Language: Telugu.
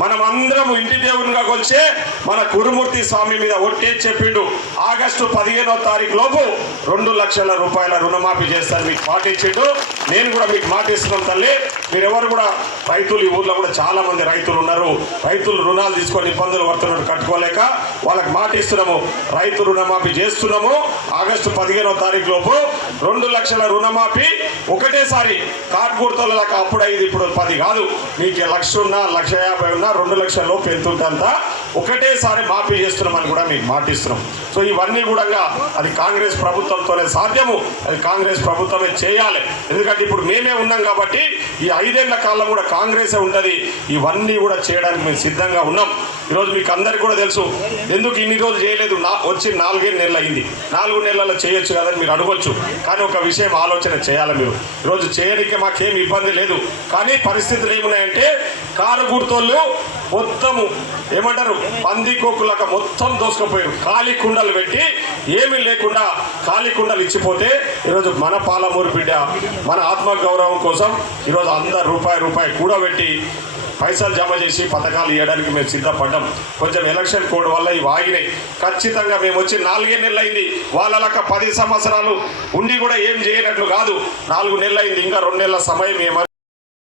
మనం అందరం ఇంటి దేవునిగా కొలిచే మన గురుమూర్తి స్వామి మీద ఒట్టేసి చెప్పిండు ఆగస్టు 15వ తారీఖు లోపు 2 లక్షల రూపాయల రుణమాఫీ చేస్తారు మీకు మాట ఇచ్చిండు. నేను కూడా మీకు మాట ఇస్తున్నాం తల్లి. మీరెవరు కూడా రైతులు, ఈ ఊర్లో కూడా చాలా మంది రైతులు ఉన్నారు. రైతులు రుణాలు తీసుకొని ఇబ్బందులు పడుతున్నారు కట్టుకోలేక, వాళ్ళకి మాట ఇస్తున్నాము. రైతు రుణమాఫీ చేస్తున్నాము. ఆగస్టు 15వ తారీఖు లోపు 2 లక్షల రుణమాఫీ ఒకటేసారి కార్డు గుర్తులకు. అప్పుడు అయింది, ఇప్పుడు 10 కాదు. మీకు 1,00,000 ఉన్నా 1,50,000 ఉన్నా 2 లక్షల లోపు ఎంత ఉంటుందంతా ఒకటేసారి మాఫీ చేస్తున్నామని కూడా మీకు మాటిస్తున్నాం. సో ఇవన్నీ కూడా అది కాంగ్రెస్ ప్రభుత్వంతోనే సాధ్యము. అది కాంగ్రెస్ ప్రభుత్వమే చేయాలి. ఎందుకంటే ఇప్పుడు మేమే ఉన్నాం కాబట్టి ఈ 5 ఏళ్ల కాలం కూడా కాంగ్రెసే ఉంటుంది. ఇవన్నీ కూడా చేయడానికి మేము సిద్ధంగా ఉన్నాం. ఈరోజు మీకు అందరికీ కూడా తెలుసు ఎందుకు ఇన్ని రోజులు చేయలేదు. వచ్చి 4 నెలలు అయింది. 4 నెలల్లో చేయొచ్చు కదని మీరు అనుకోవచ్చు. కానీ ఒక విషయం ఆలోచన చేయాలి మీరు. ఈరోజు చేయడానికి మాకేం ఇబ్బంది లేదు. కానీ పరిస్థితులు ఏమున్నాయంటే కారు గుర్తోళ్ళు మొత్తము ఏమంటారు పందికోకులాగా మొత్తం దోసుకుపోయారు. ఖాళీ కుండలు పెట్టి ఏమీ లేకుండా ఖాళీ కుండలు ఇచ్చిపోతే ఈరోజు మన పాలమూరు బిడ్డ మన ఆత్మగౌరవం కోసం ఈరోజు అందరు రూపాయి కూడబెట్టి పైసలు జమ చేసి పథకాలు ఇవ్వడానికి మేము సిద్ధపడ్డాం. కొంచెం ఎలక్షన్ కోడ్ వల్ల ఇవి ఆగినాయి. ఖచ్చితంగా మేము వచ్చి 4 నెలలు అయింది. వాళ్ళ 10 సంవత్సరాలు ఉండి కూడా ఏం చేయనట్లు కాదు. 4 నెలలు అయింది. ఇంకా 2 నెలల సమయం ఏమని